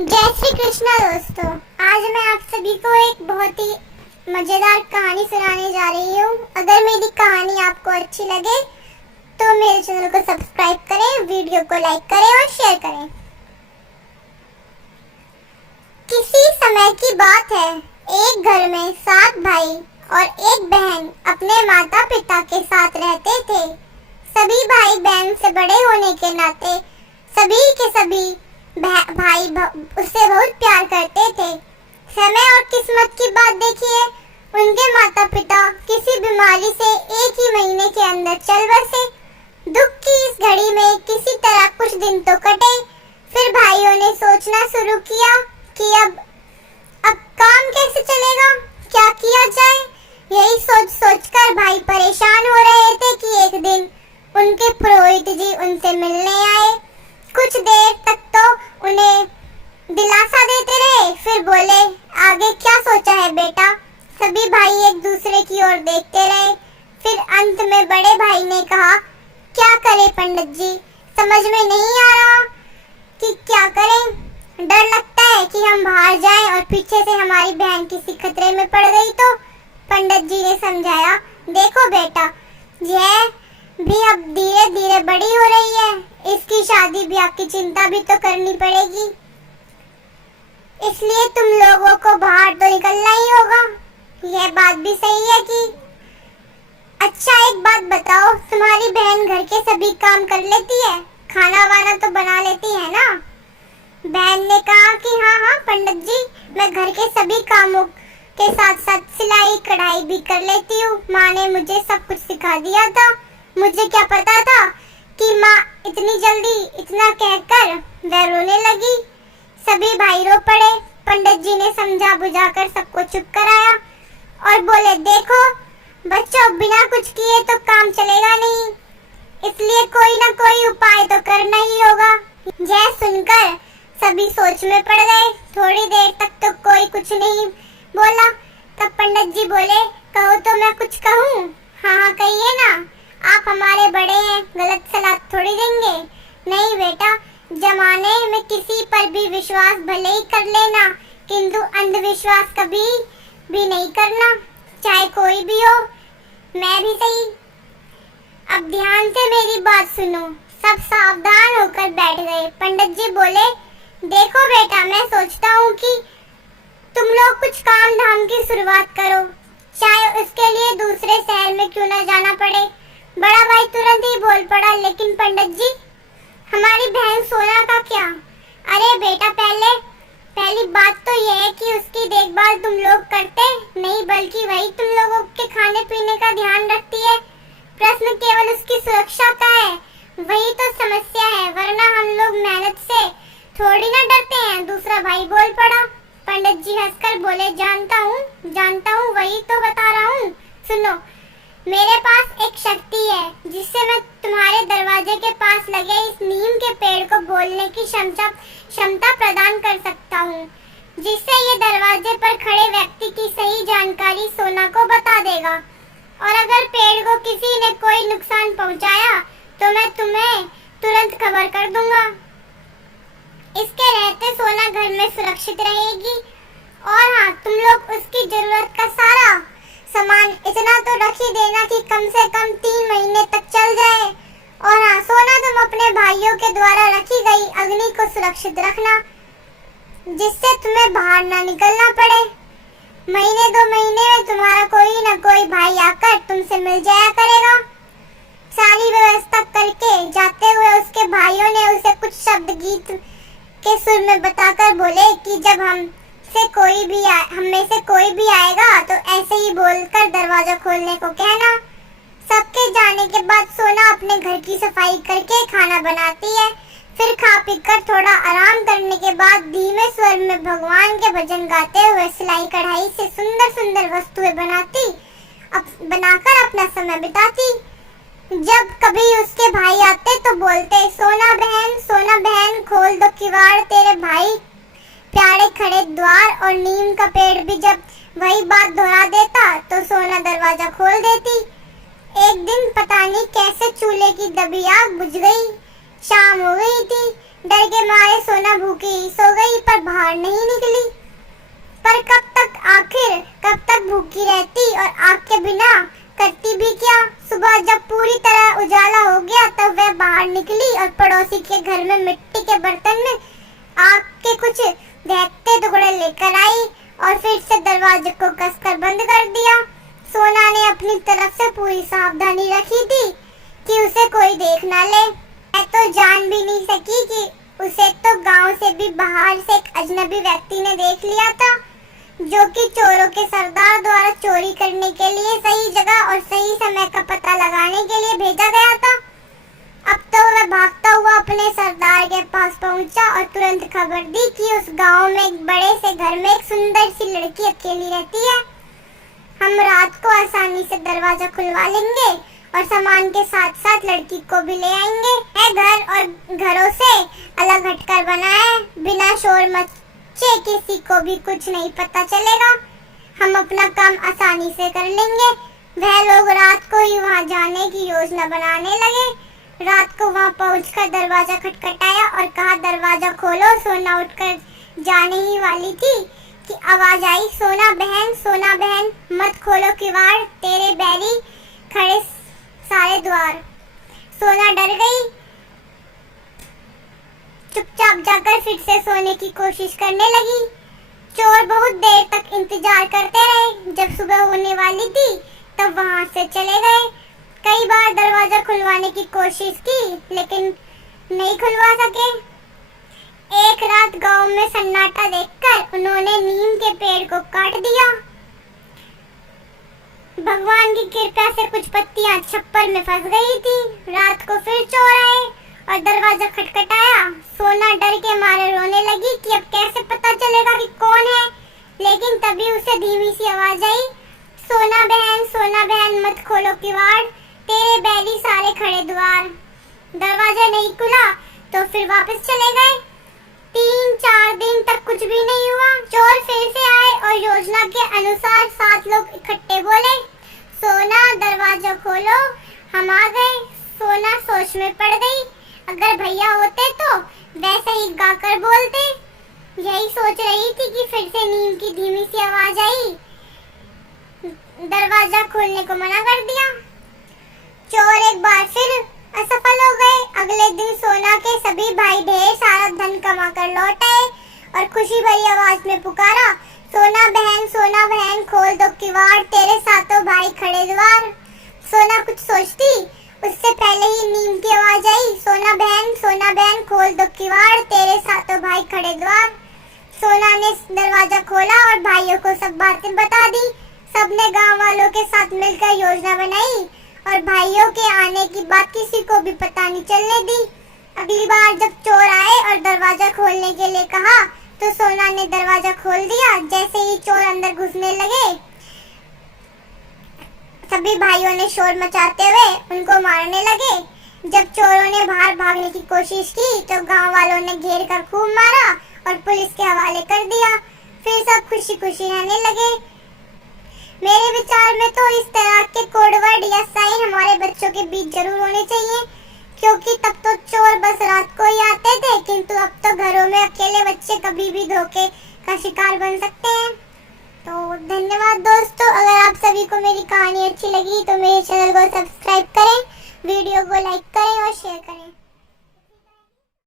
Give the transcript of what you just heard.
जय श्री कृष्णा दोस्तों। आज मैं आप सभी को एक बहुत ही मजेदार कहानी सुनाने जा रही हूँ। अगर मेरी कहानी आपको अच्छी लगे तो मेरे चैनल को सब्सक्राइब करें, वीडियो को लाइक करें और शेयर करें। किसी समय की बात है, एक घर में 7 भाई और एक बहन अपने माता पिता के साथ रहते थे। सभी भाई बहन से बड़े होने के नाते सभी के सभी भाई उससे बहुत प्यार करते थे। समय और किस्मत की बात देखिए, उनके माता पिता किसी बीमारी से एक ही महीने के अंदर चल बसे। दुख की इस घड़ी में किसी तरह कुछ दिन तो कटे। फिर भाइयों ने सोचना शुरू किया कि अब काम कैसे चलेगा, क्या किया जाए। यही सोच सोचकर भाई परेशान हो रहे थे कि एक दिन उनके पुरोहित जी उनसे मिलने आए। कुछ देर तक तो उन्हें दिलासा देते रहे, फिर बोले, आगे क्या सोचा है बेटा। सभी भाई एक दूसरे की ओर देखते रहे। फिर अंत में बड़े भाई ने कहा, क्या करें पंडित जी, समझ में नहीं आ रहा कि क्या करें। डर लगता है कि हम बाहर जाएं और पीछे से हमारी बहन किसी खतरे में पड़ गई तो। पंडित जी ने समझाया, देखो बेटा, यह भी अब धीरे धीरे बड़ी हो रही है, इसकी शादी भी आपकी चिंता भी तो करनी पड़ेगी, इसलिए तुम लोगों को बाहर तो निकलना ही होगा। यह बात भी सही है कि अच्छा एक बात बताओ, तुम्हारी बहन घर के सभी काम कर लेती है, खाना वाना तो बना लेती है ना। बहन ने कहा कि हाँ पंडित जी, मैं घर के सभी कामों के साथ साथ सिलाई कढ़ाई भी कर लेती हूँ। माँ ने मुझे सब कुछ सिखा दिया था। मुझे क्या पता था कि माँ इतनी जल्दी इतना कहकर वह रोने लगी। सभी भाई रो पड़े। पंडित जी ने समझा बुझाकर सबको चुप कराया और बोले, देखो बच्चों, बिना कुछ किए तो काम चलेगा नहीं, इसलिए कोई ना कोई उपाय तो करना ही होगा। यह सुनकर सभी सोच में पड़ गए। थोड़ी देर तक तो कोई कुछ नहीं बोला। तब पंडित जी बोले, कहो तो मैं कुछ कहूँ। हाँ कहिए ना, आप हमारे बड़े हैं, गलत सलाह थोड़ी देंगे। नहीं बेटा, जमाने में किसी पर भी विश्वास भले ही कर लेना, किंतु अंधविश्वास कभी भी नहीं करना, चाहे कोई भी हो, मैं भी सही। अब ध्यान से मेरी बात सुनो। सब सावधान होकर बैठ गए। पंडित जी बोले, देखो बेटा, मैं सोचता हूँ कि तुम लोग कुछ काम धाम की शुरुआत करो, चाहे उसके लिए दूसरे शहर में क्यों न जाना पड़े। बड़ा भाई तुरंत ही बोल पड़ा, लेकिन पंडित जी, हमारी बहन सोना का क्या। अरे बेटा, पहली बात तो यह है कि उसकी देखभाल तुम लोग करते नहीं, बल्कि वही तुम लोगों के खाने पीने का ध्यान रखती है। प्रश्न केवल उसकी सुरक्षा का है, वही तो समस्या है, वरना हम लोग मेहनत से थोड़ी ना डरते हैं। दूसरा भाई बोल पड़ा। पंडित जी हंसकर बोले, जानता हूँ, वही तो बता रहा हूँ। सुनो, मेरे पास एक शक्ति है जिससे मैं तुम्हारे दरवाजे के पास लगे इस नीम के पेड़ को बोलने की क्षमता प्रदान कर सकता हूँ, जिससे ये दरवाजे पर खड़े व्यक्ति की सही जानकारी सोना को बता देगा, और अगर पेड़ को किसी ने कोई नुकसान पहुँचाया तो मैं तुम्हें तुरंत खबर कर दूंगा। इसके रहते सोना घर में सुरक्षित रहेगी। और हाँ, तुम लोग उसकी जरूरत का सारा सामान इतना तो रख ही देना कि कम से कम 3 महीने तक चल जाए। और हाँ सोना, तुम अपने भाइयों के द्वारा रखी गई अग्नि को सुरक्षित रखना, जिससे तुम्हें बाहर ना निकलना पड़े। महीने 2 महीने में तुम्हारा कोई ना कोई भाई आकर तुमसे मिल जाया करेगा। सारी व्यवस्था करके जाते हुए उसके भाइयों ने उसे कुछ शब्द गीत के सुर में बताकर बोले कि जब हम में से कोई भी आएगा तो ऐसे ही बोलकर दरवाजा खोलने को कहना। सबके जाने के बाद सोना अपने घर की सफाई करके खाना बनाती है। फिर खा पी कर थोड़ा आराम करने के बाद धीमे स्वर में भगवान के भजन गाते हुए सिलाई कढ़ाई से सुंदर सुंदर वस्तुएं बनाकर अपना समय बिताती। जब कभी उसके भाई आते तो बोलते, सोना बहन खोल दो किवाड़, तेरे भाई प्यारे खड़े द्वार। और नीम का पेड़ भी जब वही बात दोहरा देता तो सोना दरवाजा खोल देती। एक दिन पता नहीं कैसे चूल्हे की दबी आग बुझ गई। शाम हो गई थी। डर के मारे सोना भूखी सो गई पर बाहर नहीं निकली। पर कब तक भूखी रहती और आग के बिना करती भी क्या। सुबह जब पूरी तरह उजाला हो गया तब वह बाहर निकली और पड़ोसी के घर में मिट्टी के बर्तन में आग के कुछ दहकते टुकड़े लेकर आई और फिर से दरवाजे को कसकर बंद कर दिया। सोना ने अपनी तरफ से पूरी सावधानी रखी थी कि उसे कोई देख ना ले। मैं तो जान भी नहीं सकी कि उसे तो गांव से भी बाहर से एक अजनबी व्यक्ति ने देख लिया था, जो कि चोरों के सरदार द्वारा चोरी करने के लिए सही जगह और सही समय का पता लगाने के लिए भेजा गया था। अब तो वह भागता हुआ अपने सरदार के पास पहुंचा और तुरंत खबर दी कि उस गांव में एक बड़े से घर में एक सुंदर सी लड़की अकेली रहती है। हम रात को आसानी से दरवाजा खुलवा लेंगे और सामान के साथ साथ लड़की को भी ले आएंगे। यह घर और घरों से अलग हटकर बना है, बिना शोर मचे किसी को भी कुछ नहीं पता चलेगा। हम अपना काम आसानी से कर लेंगे। वह लोग रात को ही वहां जाने की योजना बनाने लगे। रात को वहां पहुंचकर दरवाजा खटखटाया और कहा, दरवाजा खोलो। सोना उठकर जाने ही वाली थी कि आवाज आई, सोना बहन मत खोलो किवाड़, तेरे बैरी खड़े सारे द्वार। सोना डर गई, चुपचाप जाकर फिर से सोने की कोशिश करने लगी। चोर बहुत देर तक इंतजार करते रहे। जब सुबह होने वाली थी तब वहां से चले गए। कई बार दरवाजा खुलवाने की कोशिश की लेकिन नहीं खुलवा सके। एक रात गांव में सन्नाटा देखकर उन्होंने नीम के पेड़ को काट दिया। भगवान की कृपा से कुछ पत्तियां छप्पर में फंस गई थी। रात को फिर चोर आए और दरवाजा खटखटाया। सोना डर के मारे रोने लगी कि अब कैसे पता चलेगा कि कौन है, लेकिन तभी उसे धीमी सी आवाज आई, सोना बहन मत खोलो किवाड़, तेरे बैली सारे खड़े द्वार। दरवाजा नहीं खुला तो फिर वापस चले गए। 3-4 दिन तक कुछ भी नहीं हुआ। चोर फिर से आए और योजना के अनुसार 7 लोग इकट्ठे बोले, सोना दरवाजा खोलो, हम आ गए। सोना सोच में पड़ गई, अगर भैया होते तो वैसे ही गाकर बोलते। यही सोच रही थी कि फिर से नीम की धीमी सी आवाज आई। दरवाजा खोलने को मना कर दिया। चोर एक बार फिर असफल हो गए। अगले दिन सोना के सभी भाई ढेर सारा धन कमा कर लौट आए और खुशी भरी आवाज में पुकारा, सोना बहन खोल दो किवाड़, तेरे सातों भाई खड़े द्वार। सोना कुछ सोचती उससे पहले ही नीम की आवाज आई, सोना बहन खोल दो किवाड़, तेरे सातों भाई खड़े द्वार। सोना ने दरवाजा खोला और भाइयों को सब बातें बता दी। सबने गांव वालों के साथ मिलकर योजना बनाई और भाइयों के आने की बात किसी को भी पता नहीं चलने दी। अगली बार जब चोर आए और दरवाजा खोलने के लिए कहा तो सोना ने दरवाजा खोल दिया। जैसे ही चोर अंदर घुसने लगे सभी भाइयों ने शोर मचाते हुए उनको मारने लगे। जब चोरों ने बाहर भागने की कोशिश की तो गांव वालों ने घेर कर खूब मारा और पुलिस के हवाले कर दिया। फिर सब खुशी खुशी रहने लगे। मेरे विचार में तो इस तरह के कोडवर्ड या साइन हमारे बच्चों के बीच जरूर होने चाहिए, क्योंकि तब तो चोर बस रात को ही आते थे, किंतु अब तो घरों में अकेले बच्चे कभी भी धोखे का शिकार बन सकते हैं। तो धन्यवाद दोस्तों। अगर आप सभी को मेरी कहानी अच्छी लगी तो मेरे चैनल को सब्सक्राइब करें, वीडियो को लाइक करें और शेयर करें।